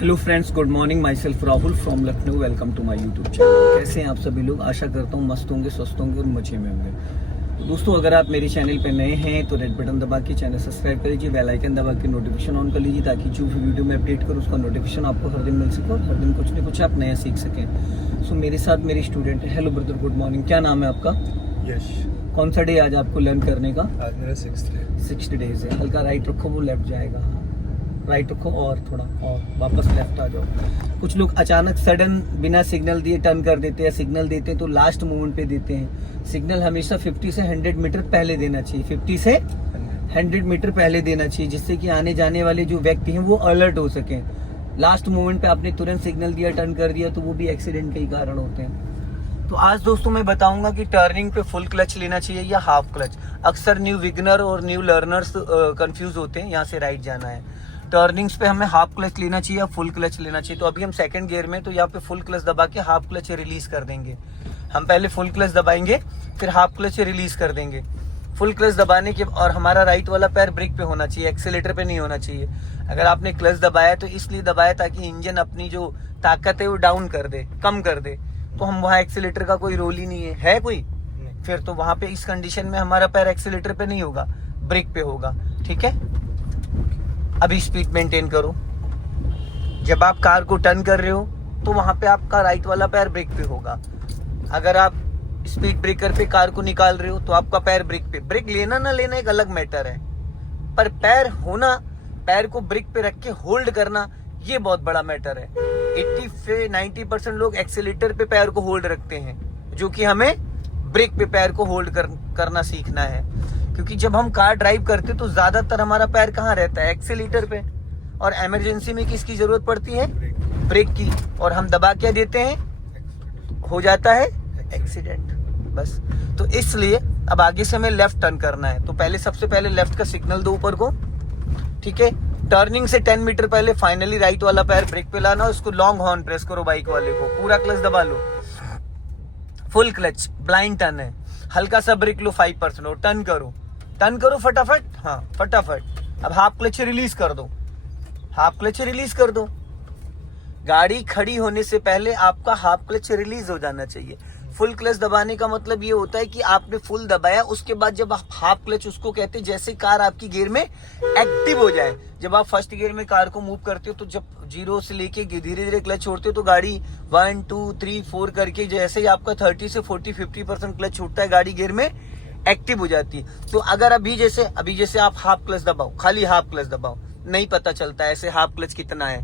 Hello friends, good morning. My self Rahul from Lucknow. Welcome to my YouTube channel. कैसे हैं आप सभी लोग? आशा करता हूँ मस्त होंगे, स्वस्थ होंगे और मजे में होंगे। तो दोस्तों, अगर आप मेरे चैनल पे नए हैं तो रेड बटन दबा के चैनल सब्सक्राइब कर लीजिए, बेल आइकन दबा के नोटिफिकेशन ऑन कर लीजिए, ताकि जो भी वीडियो मैं अपडेट करूँ उसका नोटिफिकेशन आपको हर दिन मिल सके और हर दिन कुछ न कुछ आप नया सीख सकें। सो मेरे साथ मेरी स्टूडेंट है। Hello brother, good morning. क्या नाम है आपका? यश। कौन सा डे आज आपको लर्न करने का? आज मेरा 6 डेज है। हल्का राइट रखो, वो लेफ्ट जाएगा। राइट रखो और थोड़ा और वापस लेफ्ट आ जाओ। कुछ लोग अचानक सडन बिना सिग्नल दिए टर्न कर देते हैं। सिग्नल देते हैं तो लास्ट मोमेंट पे देते हैं। सिग्नल हमेशा 50 से 100 मीटर पहले देना चाहिए। 50 से 100 मीटर पहले देना चाहिए, जिससे कि आने जाने वाले जो व्यक्ति हैं वो अलर्ट हो सकें। लास्ट मोमेंट पे आपने तुरंत सिग्नल दिया, टर्न कर दिया, तो वो भी एक्सीडेंट के ही कारण होते हैं। तो आज दोस्तों मैं बताऊंगा कि टर्निंग पे फुल क्लच लेना चाहिए या हाफ क्लच। अक्सर न्यू बिगिनर और न्यू लर्नर्स कंफ्यूज होते हैं। यहाँ से राइट जाना है, टर्निंग्स पे हमें हाफ क्लच लेना चाहिए या फुल क्लच लेना चाहिए। तो अभी हम सेकंड गियर में, तो यहाँ पे फुल क्लच दबा के हाफ क्लच रिलीज कर देंगे। हम पहले फुल क्लच दबाएंगे, फिर हाफ क्लच रिलीज कर देंगे। फुल क्लच दबाने के और हमारा राइट वाला पैर ब्रेक पे होना चाहिए, एक्सीलेटर पे नहीं होना चाहिए। अगर आपने क्लच दबाया तो इसलिए दबाया ताकि इंजन अपनी जो ताकत है वो डाउन कर दे, कम कर दे। तो हम वहाँ एक्सीलेटर का कोई रोल ही नहीं है कोई? फिर तो वहां पे इस कंडीशन में हमारा पैर एक्सीलेटर पे नहीं होगा, ब्रेक पे होगा। ठीक है, अभी स्पीड मेंटेन करो। जब आप कार को टर्न कर रहे हो तो वहां पे आपका राइट वाला पैर ब्रेक पे होगा। अगर आप स्पीड ब्रेकर पे कार को निकाल रहे हो तो आपका पैर ब्रेक पे। ब्रेक लेना ना लेना एक अलग मैटर है, पर पैर होना, पैर को ब्रेक पे रख के होल्ड करना, ये बहुत बड़ा मैटर है। 80 से 90% लोग एक्सीलेटर पे पैर को होल्ड रखते हैं, जो कि हमें ब्रेक पे पैर को होल्ड करना सीखना है। क्योंकि जब हम कार ड्राइव करते तो ज्यादातर हमारा पैर कहाँ रहता है? एक्सीलेटर पे। और इमरजेंसी में किसकी जरूरत पड़ती है? ब्रेक की। और हम दबा क्या देते हैं? हो जाता है एक्सीडेंट, बस। तो इसलिए अब आगे से हमें लेफ्ट टर्न करना है। तो पहले सबसे पहले लेफ्ट का सिग्नल दो ऊपर को, ठीक है। टर्निंग से 10 मीटर पहले फाइनली राइट वाला पैर ब्रेक पे लाना, उसको लॉन्ग हॉर्न प्रेस करो बाइक वाले को, पूरा क्लच दबा लो। फुल क्लच, ब्लाइंड टर्न है, हल्का सा ब्रेक लो 5% और टर्न करो फटाफट। हाँ, फटाफट। अब हाफ क्लच रिलीज कर दो, हाफ क्लच रिलीज कर दो। गाड़ी खड़ी होने से पहले आपका हाफ क्लच रिलीज हो जाना चाहिए। फुल क्लच दबाने का मतलब ये होता है कि आपने फुल दबाया, उसके बाद जब आप हाफ क्लच, उसको कहते हैं जैसे कार आपकी गियर में एक्टिव हो जाए। जब आप फर्स्ट गियर में कार को मूव करते हो तो जब 0 से लेके धीरे धीरे क्लच छोड़ते हो तो गाड़ी 1 2 3 4 करके जैसे ही आपका 30 से 40-50% क्लच छूटता है, गाड़ी गियर में एक्टिव हो जाती है। तो अगर अभी जैसे आप हाफ क्लच दबाओ, खाली हाफ क्लच दबाओ, नहीं पता चलता ऐसे हाफ क्लच कितना है।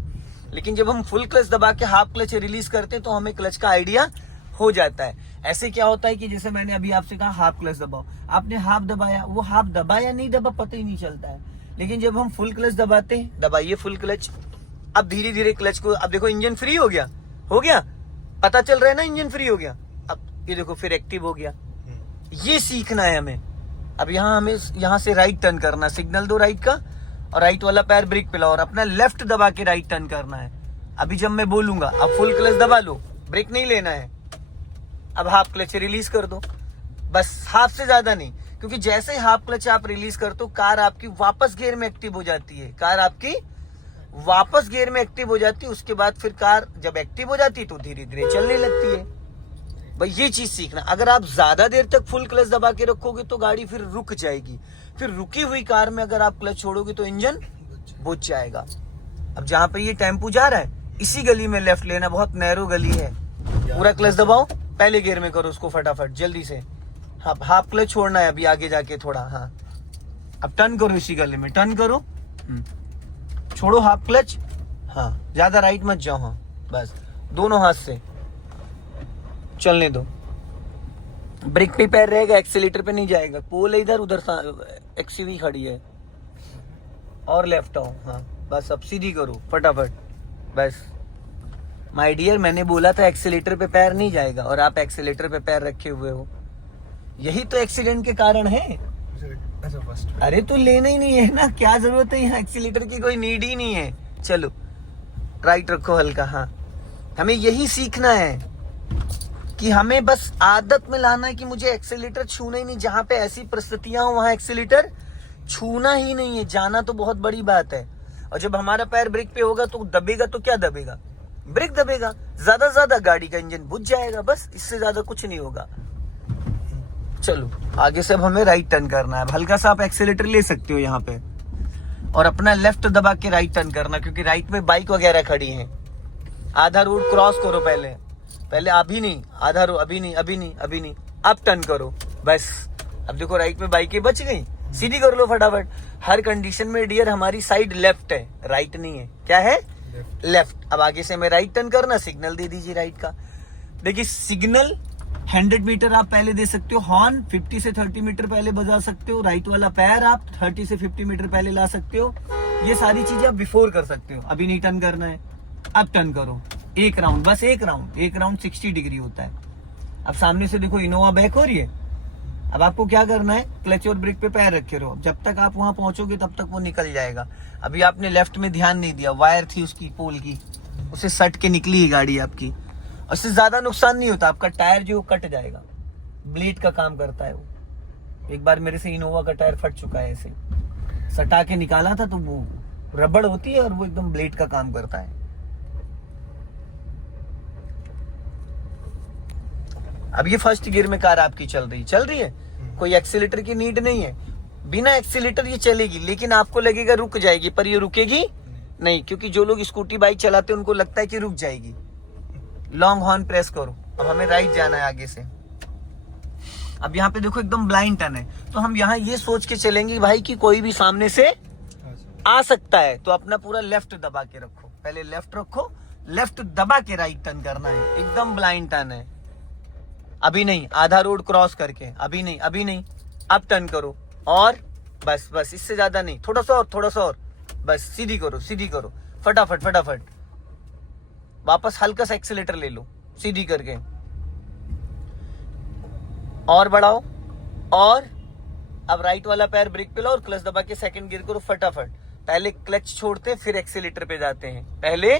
लेकिन जब हम फुल क्लच दबा के हाफ क्लच रिलीज करते हैं तो हमें क्लच का आइडिया हो जाता है। ऐसे क्या होता है कि जैसे मैंने अभी आपसे कहा हाफ क्लच दबाओ, आपने हाफ दबाया, वो हाफ दबाया नहीं दबा पता ही नहीं चलता है। लेकिन जब हम फुल क्लच दबाते हैं, दबाइए फुल क्लच, अब धीरे धीरे क्लच को, अब देखो इंजन फ्री हो गया, पता चल रहा है ना, इंजन फ्री हो गया। अब ये देखो फिर एक्टिव हो गया। ये सीखना है हमें। अब हमें यहाँ से राइट टर्न करना, सिग्नल दो राइट का और राइट वाला पैर ब्रेक पे लाओ और अपना लेफ्ट दबा के राइट टर्न करना है। अभी जब मैं बोलूंगा अब फुल क्लच दबा लो, ब्रेक नहीं लेना है। अब हाफ क्लच रिलीज कर दो, बस, हाफ से ज्यादा नहीं। क्योंकि जैसे ही हाफ क्लच आप रिलीज करते हो, कार आपकी वापस गियर में एक्टिव हो जाती है। उसके बाद फिर कार जब एक्टिव हो जाती है तो धीरे धीरे चलने लगती है। भाई ये चीज सीखना। अगर आप ज्यादा देर तक फुल क्लच दबा के रखोगे तो गाड़ी फिर रुक जाएगी। फिर रुकी हुई कार में अगर आप क्लच छोड़ोगे तो इंजन बुझ जाएगा। अब जहां पे ये टेम्पो जा रहा है, इसी गली में लेफ्ट लेना, बहुत नैरो गली है। पूरा क्लच दबाओ, पहले गियर में करो उसको फटाफट जल्दी से। हाँ, हाफ क्लच छोड़ना है अभी आगे जाके थोड़ा। हाँ, अब टर्न करो, इसी गली में टर्न करो, छोड़ो हाफ क्लच। हाँ, ज्यादा राइट मत जाओ। हाँ, बस, दोनों हाथ से चलने दो। ब्रेक पे पैर रहेगा, एक्सीलेटर पे नहीं जाएगा। पोल है इधर, उधर एक्सयूवी खड़ी है। और लेफ्ट आओ। हाँ, बस, अब सीधी करो फटाफट, बस। माय डियर, मैंने बोला था एक्सीलेटर पे पैर नहीं जाएगा और आप एक्सीलेटर पे पैर रखे हुए हो। यही तो एक्सीडेंट के कारण है। अरे तो लेना ही नहीं है ना, क्या जरूरत है? यहाँ एक्सीलेटर की कोई नीड ही नहीं है। चलो, राइट रखो हल्का। हाँ, हमें यही सीखना है कि हमें बस आदत में लाना है कि मुझे एक्सीलेटर छूना ही नहीं। जहां पे ऐसी परिस्थितियां हो वहां एक्सीलेटर छूना ही नहीं है। जाना तो बहुत बड़ी बात है, और जब हमारा पैर ब्रेक पे होगा तो दबेगा, तो क्या दबेगा, ब्रेक दबेगा, ज्यादा ज्यादा गाड़ी का इंजन बुझ जाएगा, बस इससे ज्यादा कुछ नहीं होगा। चलो आगे से अब हमें राइट टर्न करना है। हल्का सा आप एक्सीलेटर ले सकते हो यहाँ पे और अपना लेफ्ट दबा के राइट टर्न करना, क्योंकि राइट में बाइक वगैरह खड़ी हैं। आधा रोड क्रॉस करो पहले, अभी नहीं, आधा रोड, अभी नहीं, अब टर्न करो बस। अब देखो राइट में बाइकें बच गई, सीधी कर लो फटाफट। हर कंडीशन में डियर हमारी साइड लेफ्ट है, राइट नहीं है। क्या है? लेफ्ट। अब आगे से मैं राइट टर्न करना, सिग्नल दे दीजिए राइट का। देखिए सिग्नल 100 मीटर आप पहले दे सकते हो, हॉर्न 50 से 30 मीटर पहले बजा सकते हो, राइट वाला पैर आप 30 से 50 मीटर पहले ला सकते हो। ये सारी चीजें आप बिफोर कर सकते हो। अभी नहीं टर्न करना है, अब टर्न करो एक राउंड, बस एक राउंड 60 डिग्री होता है। अब सामने से देखो इनोवा बैक हो रही है। अब आपको क्या करना है, क्लच और ब्रेक पे पैर रखे रहो, जब तक आप वहां पहुंचोगे तब तक वो निकल जाएगा। अभी आपने लेफ्ट में ध्यान नहीं दिया, वायर थी उसकी पोल की, उसे सट के निकली है गाड़ी आपकी। और इससे ज्यादा नुकसान नहीं होता, आपका टायर जो कट जाएगा, ब्लेड का काम करता है वो। एक बार मेरे से इनोवा का टायर फट चुका है, ऐसे सटा के निकाला था, तो वो रबड़ होती है और वो एकदम ब्लेड का काम करता है। अब ये फर्स्ट गियर में कार आपकी चल रही है, कोई एक्सीलेटर की नीड नहीं है, बिना एक्सीलेटर ये चलेगी, लेकिन आपको लगेगा रुक जाएगी, पर ये रुकेगी नहीं, क्योंकि जो लोग स्कूटी बाइक चलाते हैं उनको लगता है कि रुक जाएगी। लॉन्ग हॉर्न प्रेस करो। अब हमें राइट जाना है आगे से। अब यहाँ पे देखो एकदम ब्लाइंड टर्न है, तो हम यहाँ ये सोच के चलेंगे भाई कि कोई भी सामने से आ सकता है, तो अपना पूरा लेफ्ट दबा के रखो, पहले लेफ्ट रखो, लेफ्ट दबा के राइट टर्न करना है। एकदम ब्लाइंड टर्न है, अभी नहीं, आधा रोड क्रॉस करके, अभी नहीं, अब टर्न करो और बस इससे ज्यादा नहीं, थोड़ा सा और, बस सीधी करो फटाफट। वापस हल्का सा एक्सीलेटर ले लो, सीधी करके और बढ़ाओ, और अब राइट वाला पैर ब्रेक पे लो और क्लच दबा के सेकंड गियर करो फटाफट। पहले क्लच छोड़ते हैं फिर एक्सीलेटर पे जाते हैं। पहले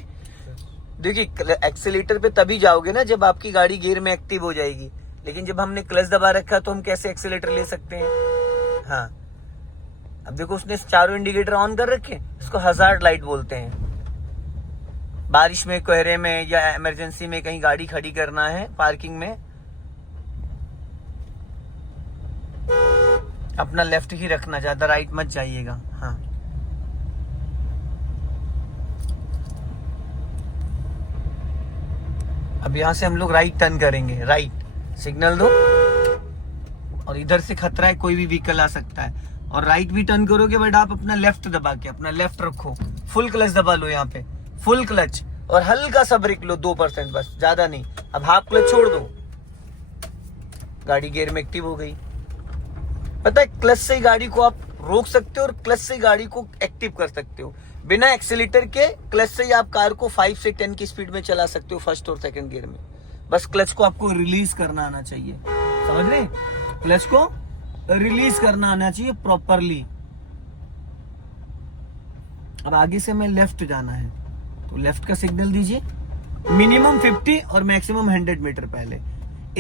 देखिए एक्सीलेटर पे तभी जाओगे ना जब आपकी गाड़ी गियर में एक्टिव हो जाएगी, लेकिन जब हमने क्लच दबा रखा तो हम कैसे एक्सीलेटर ले सकते हैं। हाँ अब देखो उसने चारों इंडिकेटर ऑन कर रखे, इसको हजार्ड लाइट बोलते हैं। बारिश में, कोहरे में या इमरजेंसी में कहीं गाड़ी खड़ी करना है पार्किंग में, अपना लेफ्ट ही रखना, ज्यादा राइट मत जाइएगा। हाँ अब यहां से हम लोग राइट टर्न करेंगे, राइट सिग्नल दो, और इधर से खतरा है, कोई भी व्हीकल आ सकता है। और राइट भी टर्न करोगे बट आप अपना लेफ्ट दबा के, अपना लेफ्ट रखो, फुल क्लच दबा लो, यहाँ पे फुल क्लच और हल्का सा ब्रेक लो 2% बस, ज्यादा नहीं। अब हाफ क्लच छोड़ दो, गाड़ी गियर में एक्टिव हो गई। पता है क्लच से ही गाड़ी को आप रोक सकते हो और क्लच से गाड़ी को एक्टिव कर सकते हो। बिना एक्सीलेटर के क्लच से ही आप कार को 5 से 10 की स्पीड में चला सकते हो फर्स्ट और सेकंड गियर में। बस क्लच को आपको रिलीज करना आना चाहिए, समझ रहे? क्लच को रिलीज करना आना चाहिए प्रॉपरली। अब आगे से मैं लेफ्ट जाना है, तो लेफ्ट का सिग्नल दीजिए, मिनिमम 50 और मैक्सिमम 100 मीटर पहले।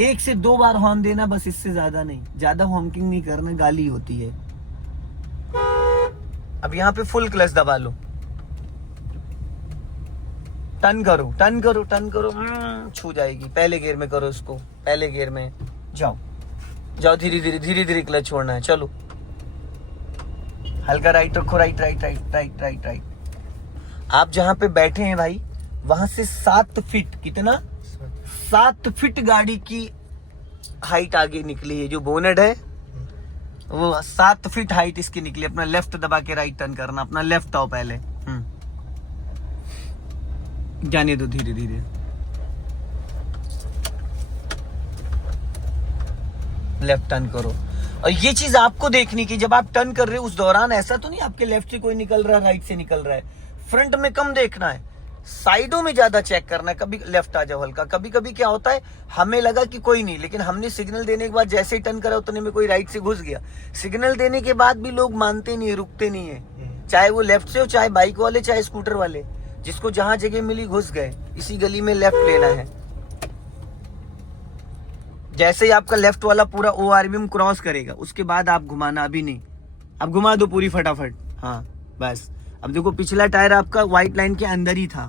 1 से 2 बार हॉर्न देना बस, इससे ज्यादा नहीं, ज्यादा हॉर्किंग नहीं करना, गाली होती है। अब यहाँ पे फुल क्लच दबा लो, टर्न करो, छू जाएगी। पहले गियर में करो इसको, पहले गियर में जाओ, धीरे क्लच छोड़ना है। चलो हल्का राइट रखो, राइट। आप जहां पे बैठे हैं भाई, वहां से 7 फीट, कितना 7 फीट गाड़ी की हाइट आगे निकली है। जो बोनेट है वो 7 फीट हाइट इसकी निकली। अपना लेफ्ट दबा के राइट टर्न करना, अपना लेफ्ट आओ पहले, जाने दो धीरे, लेफ्ट टर्न करो। और ये चीज आपको देखनी कि जब आप टर्न कर रहे हो उस दौरान ऐसा तो नहीं आपके लेफ्ट से कोई निकल रहा है, राइट से निकल रहा है। फ्रंट में कम देखना है, साइडों में ज्यादा चेक करना है। कभी लेफ्ट आ जाओ हल्का, कभी क्या होता है, हमें लगा कि कोई नहीं, लेकिन हमने सिग्नल देने के बाद जैसे ही टर्न करा उतने में कोई राइट से घुस गया। सिग्नल देने के बाद भी लोग मानते नहीं है, रुकते नहीं है, चाहे वो लेफ्ट से हो, चाहे बाइक वाले, चाहे स्कूटर वाले, जिसको जहां जगह मिली घुस गए। इसी गली में लेफ्ट लेना है। जैसे ही आपका लेफ्ट वाला पूरा ORBM क्रॉस करेगा उसके बाद आप घुमाना, अभी नहीं। अब घुमा दो पूरी फटाफट, हाँ बस। अब देखो पिछला टायर आपका व्हाइट लाइन के अंदर ही था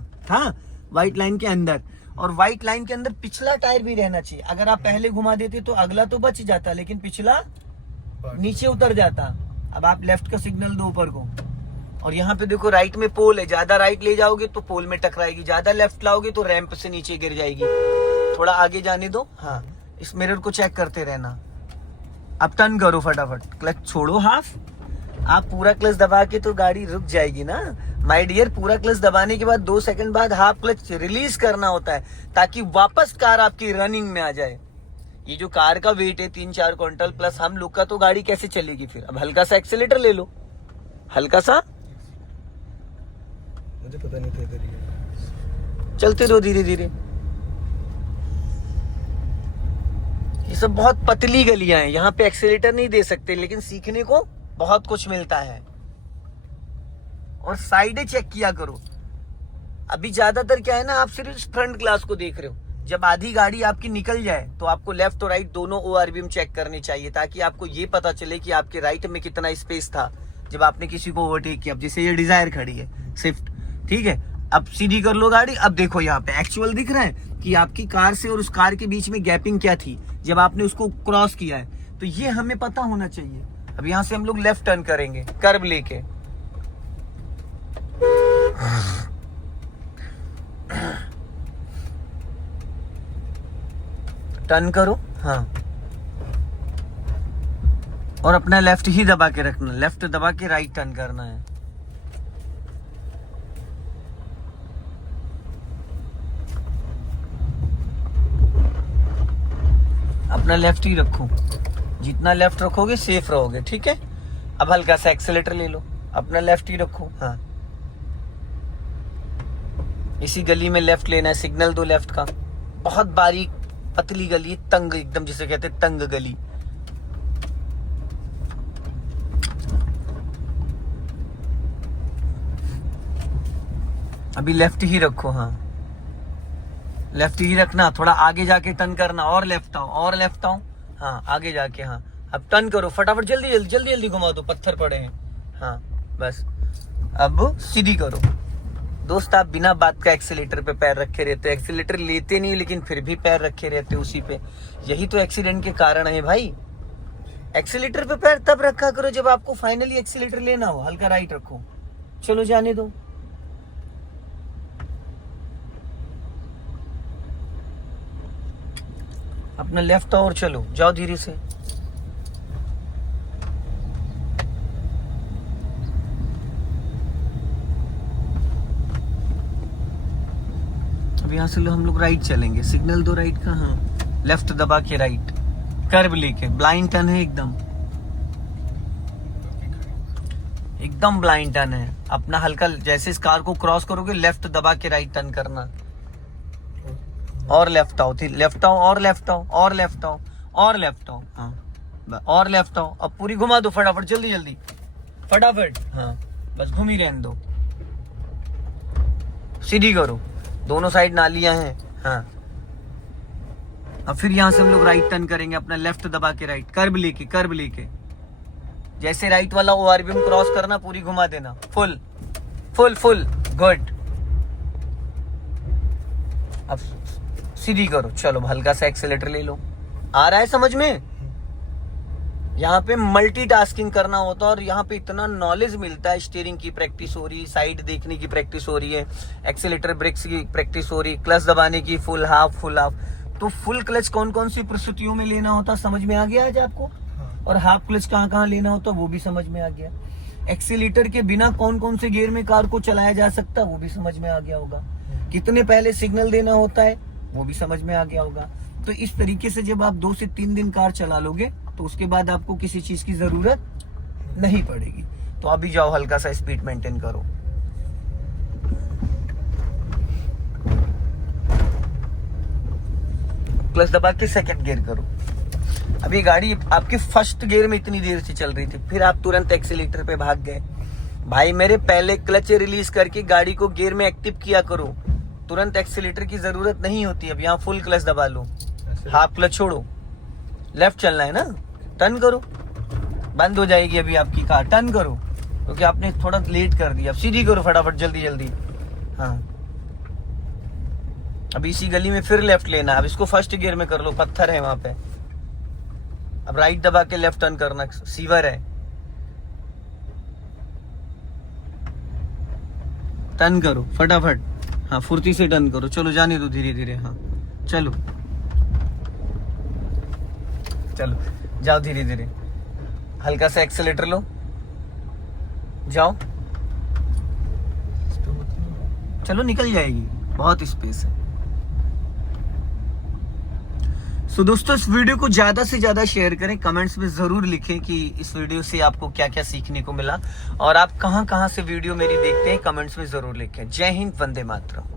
व्हाइट लाइन के अंदर, और व्हाइट लाइन के अंदर पिछला टायर भी रहना चाहिए। अगर आप पहले घुमा देते तो अगला तो बच जाता, लेकिन पिछला नीचे उतर जाता। अब आप लेफ्ट का सिग्नल दो ऊपर को, और यहाँ पे देखो राइट में पोल है, ज्यादा राइट ले जाओगे तो पोल में टकराएगी, ज्यादा लेफ्ट लाओगे तो रैंप से नीचे गिर जाएगी। थोड़ा आगे जाने दो। हाँ, इस मिरर को चेक करते रहना। अब टर्न करो फटाफट, क्लच छोड़ो हाफ। आप पूरा क्लच दबा के तो गाड़ी रुक जाएगी ना माय डियर। पूरा क्लच दबाने के बाद 2 सेकंड बाद हाफ क्लच रिलीज करना होता है, ताकि वापस कार आपकी रनिंग में आ जाए। ये जो कार का वेट है 3-4 क्विंटल प्लस हम लोग का, तो गाड़ी कैसे चलेगी फिर। अब हल्का सा एक्सीलेटर ले लो, हल्का सा, मुझे पता नहीं था इधर ही चलते रहो धीरे धीरे। ये सब बहुत पतली गलियां हैं, यहाँ पे एक्सीलेटर नहीं दे सकते, लेकिन सीखने को बहुत कुछ मिलता है। और साइडें चेक किया करो। अभी ज्यादातर क्या है ना, आप सिर्फ फ्रंट ग्लास को देख रहे हो। जब आधी गाड़ी आपकी निकल जाए तो आपको लेफ्ट और राइट दोनों ORVM चेक करनी चाहिए, ताकि आपको ये पता चले कि आपके राइट में कितना स्पेस था जब आपने किसी को ओवरटेक किया। अब जैसे ये डिजायर खड़ी है स्विफ्ट, ठीक है, अब सीधी कर लो गाड़ी। अब देखो यहाँ पे एक्चुअल दिख रहा है कि आपकी कार से और उस कार के बीच में गैपिंग क्या थी जब आपने उसको क्रॉस किया है, तो ये हमें पता होना चाहिए। अब यहाँ से हम लोग लेफ्ट टर्न करेंगे कर्व लेके। टर्न करो, हाँ, और अपना लेफ्ट ही दबा के रखना, लेफ्ट दबा के राइट टर्न करना है। अपना लेफ्ट ही रखो, जितना लेफ्ट रखोगे सेफ रहोगे, ठीक है। अब हल्का सा एक्सीलेटर ले लो, अपना लेफ्ट ही रखो। हाँ, इसी गली में लेफ्ट लेना है, सिग्नल दो लेफ्ट का। बहुत बारीक पतली गली, तंग एकदम, जिसे कहते हैं तंग गली। अभी लेफ्ट ही रखो, हाँ, लेफ्ट ही रखना। थोड़ा आगे जाके टर्न करना, और लेफ्ट आओ, और लेफ्ट आओ, हाँ, आगे जाके, हाँ। अब टर्न करो फटाफट, जल्दी जल्दी जल्दी जल्दी घुमा दो, पत्थर पड़े हैं, हाँ, बस। अब सीधी करो। दोस्त, आप बिना बात का एक्सीलेटर पे पैर रखे रहते, एक्सीलेटर लेते नहीं, लेकिन फिर भी पैर रखे रहते उसी पे। यही तो एक्सीडेंट के कारण है भाई। एक्सीलेटर पे पैर तब रखा करो जब आपको फाइनली एक्सीलेटर लेना हो। हल्का राइट रखो, चलो जाने दो। अपना लेफ्ट और चलो, जाओ धीरे से। अब यहाँ से हम लोग राइट चलेंगे, सिग्नल दो राइट का, हाँ, लेफ्ट दबा के राइट, कर्व लेके। ब्लाइंड टर्न है एकदम, एकदम ब्लाइंड टर्न है। अपना हल्का जैसे इस कार को क्रॉस करोगे लेफ्ट दबा के राइट टर्न करना, और लेफ्ट आओ, लेफ्ट आओ, और लेफ्ट आओ, और लेफ्ट आओ, और लेफ्ट आओ, हाँ, और लेफ्ट आओ। अब पूरी घुमा दो फटाफट, जल्दी जल्दी फटाफट, हाँ, बस घूम ही रहने दो। सीधी करो, दोनों साइड नालियां हैं, हाँ। अब फिर यहां से हम लोग राइट टर्न करेंगे, अपना लेफ्ट दबा के राइट, कर्व लेके, कर्व लेके। जैसे राइट वाला ORVM क्रॉस करना, पूरी घुमा देना, फुल फुल फुल, गुड। अब सीधी करो, चलो हल्का सा एक्सीलेटर ले लो। आ रहा है समझ में? यहाँ पे मल्टीटास्किंग करना होता है, और यहाँ पे इतना नॉलेज मिलता है। स्टीयरिंग की प्रैक्टिस हो रही है, साइड देखने की प्रैक्टिस हो रही है, एक्सीलेटर ब्रेक्स की प्रैक्टिस हो रही है, क्लच दबाने की, फुल हाफ, फुल हाफ। तो फुल क्लच कौन कौन सी परिस्थितियों में लेना होता समझ में आ गया आज आपको? और हाफ क्लच कहाँ कहाँ लेना होता वो भी समझ में आ गया। एक्सीलेटर के बिना कौन कौन से गियर में कार को चलाया जा सकता वो भी समझ में आ गया होगा। कितने पहले सिग्नल देना होता है वो भी समझ में आ गया होगा। तो इस तरीके से जब आप 2 से 3 दिन कार चला लोगे तो उसके बाद आपको किसी चीज की जरूरत नहीं पड़ेगी। तो अभी जाओ, हल्का सा स्पीड मेंटेन करो। क्लच दबा के सेकंड गियर करो। अभी गाड़ी आपकी फर्स्ट गियर में इतनी देर से चल रही थी, फिर आप तुरंत एक्सीलेटर पे भाग गए। भाई मेरे, पहले क्लच रिलीज करके गाड़ी को गियर में एक्टिव किया करो, तुरंत एक्सीलेटर की जरूरत नहीं होती। अब यहाँ फुल क्लच दबा लो, हाफ क्लच छोड़ो, लेफ्ट चलना है ना, टर्न करो, बंद हो जाएगी अभी आपकी कार, टर्न करो, क्योंकि आपने थोड़ा लेट कर दिया। अब सीधी करो फटाफट, जल्दी जल्दी। हाँ, अब इसी गली में फिर लेफ्ट लेना। अब इसको फर्स्ट गियर में कर लो, पत्थर है वहां पे। अब राइट दबा के लेफ्ट टर्न करना, सीवर है। टर्न करो फटाफट। हाँ, फुर्ती से टर्न करो। चलो जाने दो धीरे धीरे। हाँ चलो चलो, जाओ धीरे धीरे। हल्का सा एक्सेलेटर लो, जाओ। चलो निकल जाएगी, बहुत स्पेस है। सो दोस्तों, इस वीडियो को ज्यादा से ज्यादा शेयर करें। कमेंट्स में जरूर लिखें कि इस वीडियो से आपको क्या क्या सीखने को मिला, और आप कहां कहां से वीडियो मेरी देखते हैं, कमेंट्स में जरूर लिखें। जय हिंद, वंदे मातरम।